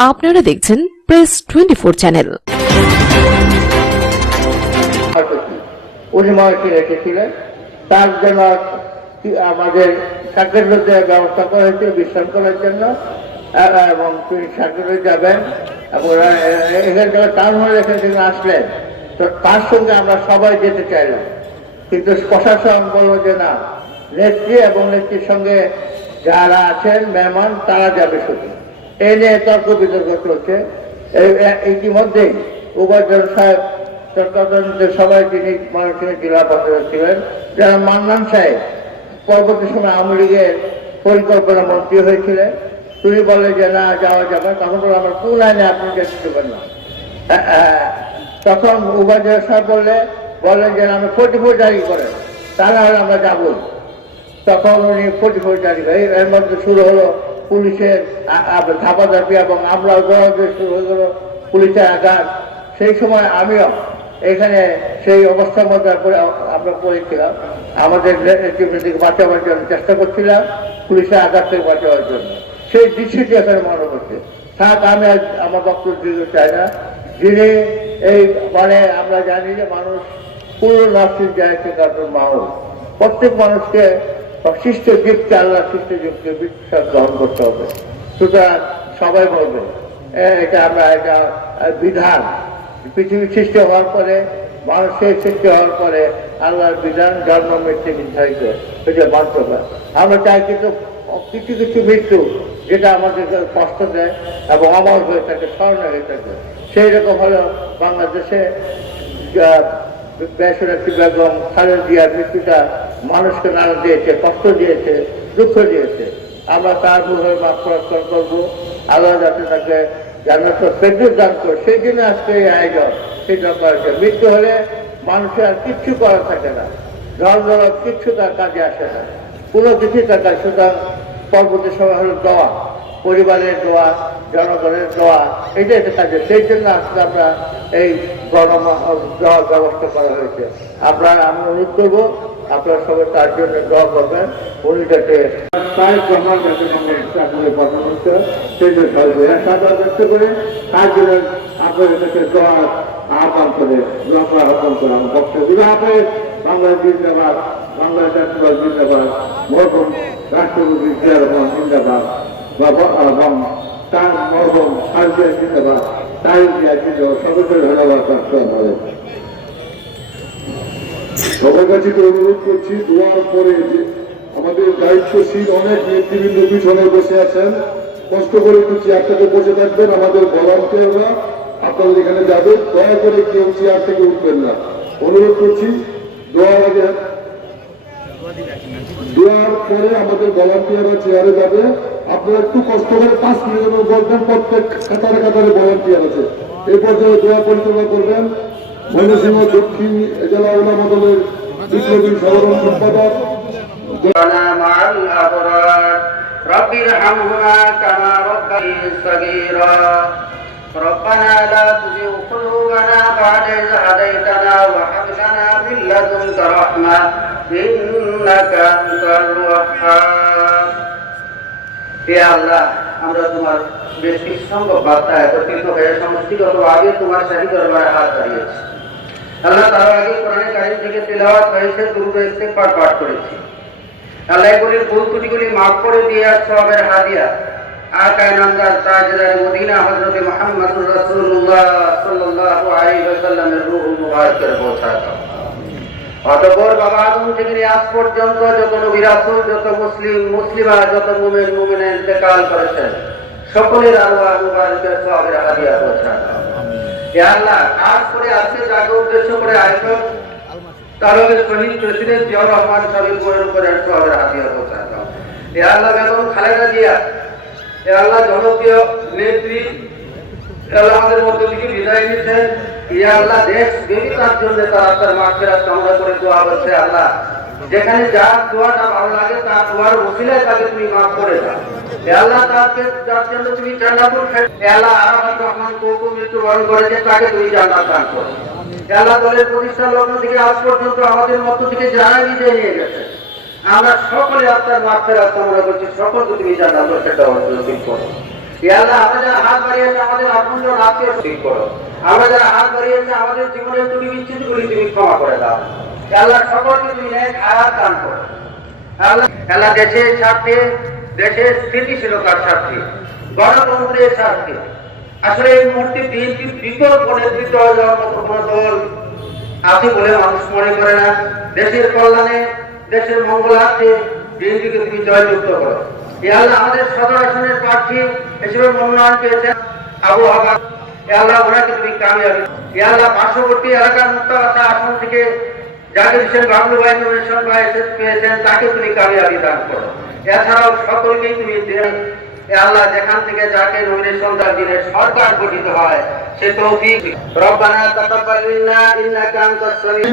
আপনারা দেখছেন press 24 channel. উনি মহাশয় রেখেছিলেন, তার জন্য আমাদের সার্কেলের ব্যবস্থা করা হয়েছিল বিশ্রাম করার জন্য, এবং তিনি সার্কেলে যাবেন এবং এখানে যারা টাউন হলে এখানে তিনি আসলেন, তো তার সঙ্গে আমরা সবাই যেতে চাইলাম, কিন্তু প্রশাসন বলল যে না, নেত্রী এবং নেত্রীর সঙ্গে যারা আছেন মেহমান তারা যাবে শুধু। এই নিয়ে তর্ক বিতর্ক চলছে। ইতিমধ্যেই উপাচার্য সাহেব তদানীন্তন সবাই তিনি ময়মনসিংহ জেলা প্রশাসক ছিলেন, যারা মান্নান সাহেব পরবর্তী সময় আওয়ামী লীগের পরিকল্পনা মন্ত্রী হয়েছিলেন, তিনি বলে যে না যাওয়া যাবে, তখন বলে আমার কোন আইনে আপনি যেতে দেবেন না। তখন উপাচার্য সাহেব বললেন যে আমি 44 জারি করেন, তাহলে আমরা যাবো। তখন উনি 44 জারি করে, এর মধ্যে শুরু হলো পুলিশের ধাপাধাপি এবং আমরা শুরু হয়ে গেল পুলিশের আঘাত। সেই সময় আমিও এখানে সেই অবস্থার মধ্যে আমরা পড়েছিলাম, আমাদের থেকে বাঁচাবার জন্য চেষ্টা করছিলাম, পুলিশের আঘাত থেকে বাঁচাবার জন্য। সেই দৃশ্যটি এখানে মনে করছে থাক, আমি আমার বক্তব্য দিতে চাই না। যিনি এই মানে আমরা জানি যে মানুষ পূর্ণ নাস্তিক যায় কারণ মানুষ, প্রত্যেক মানুষকে সৃষ্ট জীবকে আল্লাহ সৃষ্ট জীবকে বিশ্বাস গ্রহণ করতে হবে। সুতরাং সবাই বলবে এটা বিধান, পৃথিবী সৃষ্টি হওয়ার পরে মানুষের সৃষ্টি হওয়ার পরে আল্লাহর বিধান জন্ম মৃত্যু নির্ধারিত, এটা মানতে হবে। আমরা চাই কিন্তু কিছু কিছু মৃত্যু যেটা আমাদেরকে কষ্ট দেয় এবং অমর হয়ে থাকে, স্মরণ হয়ে থাকে। সেই রকম হলো বাংলাদেশে বেসরকারি বেগম খালেদা জিয়ার মৃত্যুটা মানুষকে নাড়া দিয়েছে, কষ্ট দিয়েছে, দুঃখ দিয়েছে। আমরা তার মুখে মাফ প্রার্থনা করবো, আল্লাহ যাতে তাকে জান্নাতুল ফেরদৌস দান করে। সেই জন্য আজকে এই আয়োজন, সেটা করেছে। মৃত্যু হলে মানুষের আর কিচ্ছু করা থাকে না, ধর্ম কিচ্ছু তার কাজে আসে না, কোনো কিছুই তার কাজ। সুতরাং পরবর্তী সময় হলো দোয়া, পরিবারের দোয়া, জনগণের দোয়া, এটা একটা কাজে। সেই জন্য আজকে আমরা এই দেওয়ার ব্যবস্থা করা হয়েছে। আমরা অনুরোধ করবো আপনারা সবাই তার জন্য দোয়া করবেন, উনি যাতে ব্যক্ত করে তার জন্য আপনাদের কাছে দোয়া আহ্বান করে আহ্বান করে আমার বক্তব্য দিল। বাংলাদেশ জিন্দাবাদ, বাংলাদেশ জাতীয়বাদ জিন্দাবাদ, মরহুম রাষ্ট্রপতি জিয়া রহমান জিন্দাবাদ, এবং তার মরহুম খালেদা জিন্দাবাদ, তাই জিয়া জিন্দাবাদ, সকলের ধন্যবাদ প্রার্থনা করে। সবার কাছে অনুরোধ করছি, দোয়ার পরে যে আমাদের দায়িত্বশীল অনেক নেতৃবৃন্দ পিছনে বসে আছেন, কষ্ট করে একটু চেয়ারটাকে বসে থাকবেন। আমাদের ভলান্টিয়াররা আপনাদের এখানে যাবে, দয়া করে কেউ চেয়ার থেকে উঠবেন না, অনুরোধ করছি। দোয়ার আগে দোয়ার পরে আমাদের ভলান্টিয়াররা চেয়ারে যাবে, আপনারা একটু কষ্ট করে 5 মিনিটের বলবেন। প্রত্যেক কাতারে কাতারে ভলান্টিয়ার আছে, এই পর্যায়ে দোয়া পরিচালনা করবেন ময়মনসিংহ দক্ষিণ জেলা উলামা দলের বিপ্লবী সাধারণ সম্পাদক। رب ارحمهما كما ربياني صغيرا ربنا لا تزغ قلوبنا بعد إذ هديتنا وهب لنا من لدنك رحمة إنك أنت الوهاب। হে আল্লাহ, আমরা তোমার বেশ কিছু সংখ্যক বার্তা একত্রিত হয়ে সমষ্টিগত আগে তোমার শাহী দরবারে হাত দাঁড়িয়েছি। আল্লাহ, তার আগে কোরআনে কারীম থেকে তিলাওয়াত হয়েছে, দুরূদ ইস্তিগফার পাঠ করেছি। আল্লাহ, এগুলির ভুল ত্রুটিগুলি মাফ করে দিয়ে সওয়াবের হাদিয়া আকা নামদার তাজদার মদিনা হযরত মুহাম্মদুর রাসূলুল্লাহ সাল্লাল্লাহু আলাইহি ওয়াসাল্লামের রূহুল মুবারাকের পৌঁছায় দাও। অতঃপর বাবা আদম থেকে আজ পর্যন্ত যত নবী রাসূল, যত মুসলিমা, যত মুমিন মুমিনা ইন্তেকাল করেছেন, সকলের আরওয়াহ মুবারকের সওয়াবের হাদিয়া পৌঁছায় দাও। হে আল্লাহ, খাস করে আজকে যাকে উদ্দেশ্য করে আয়োজন, তারকের শহীদ প্রেসিডেন্ট জিয়াউর রহমান সাহেবের পরিবারের সওয়াবের হাদিয়া পৌঁছায় দাও। হে আল্লাহ, বেগম খালেদা জিয়া, হে আল্লাহ, জনপ্রিয় নেত্রী, আমাদের মধ্য থেকে বিদায় নিচ্ছেন। ইয়া আল্লাহ, দেশ বিবিতার জন্য তার আত্মার মাগফিরাত কামনা করে দোয়া করছে। আল্লাহ, যেখানে যার দোয়াটা ভালো লাগে তার দোয়ার ওসিলায় তাকে তুমি মাফ করে দাও। হে আল্লাহ, যার জন্য তুমি জান্নাতুল ফেরদৌস, হে আল্লাহ, আরাফাত রহমান কোকো মৃত্যুবরণ করেছে, তাকে তুমি জান্নাত দান করো। হে আল্লাহ, দলের প্রতিষ্ঠা লগ্ন থেকে আজ পর্যন্ত আমাদের মধ্য থেকে যারা বিদায় নিয়ে গেছে, আমরা সকলে আত্মার মাগফিরাত কামনা করছি, সকলকে তুমি জান্নাতুল ফেরদৌস নসিব করো। ইয়া আল্লাহ, আমরা যারা হাত বাড়িয়েছে আমাদের আপনজন আত্মীয় ঠিক করো। আমরা যারা হাত বাড়িয়েছে আমাদের জীবনের ত্রুটি বিচ্ছুতিগুলি তুমি ক্ষমা করে দাও। ইয়া আল্লাহ, সকলকে তুমি নেক হায়াত দান করো। আল্লাহ আল্লাহ, দেশের স্বার্থে, দেশের স্থিতিশীলতার স্বার্থে, গণতন্ত্রের স্বার্থে আসলে এই মুহূর্তে বিএনপির বিকল্প নেতৃত্ব দেওয়ার মতো কোনো দল আছে বলে মানুষ মনে করে না। দেশের কল্যাণে, দেশের মঙ্গলার্থে বিএনপিকে তুমি জয়যুক্ত করো। এ আল্লাহ, আমাদের সদর আসনের প্রার্থী হিসেবে মনোনয়ন পেয়েছেন আবু হাবা, এ আল্লাহ ওনাকে তুমি কামিয়াবি। এ আল্লাহ, পার্শ্ববর্তী এলাকার মুক্তাগাছা আসন থেকে জাকির হোসেন বাবলু ভাই নমিনেশন পেয়েছেন, তাকে তুমি কামিয়াবি দান করো। এছাড়াও সকলকেই তুমি দেন। এ আল্লাহ, যেখান থেকে যাকে নমিনেশন দিলে সরকার গঠিত হয় সে তৌফিক রব্বানা তাকাব্বাল মিন্না ইন্নাকা আনতাস সামিউল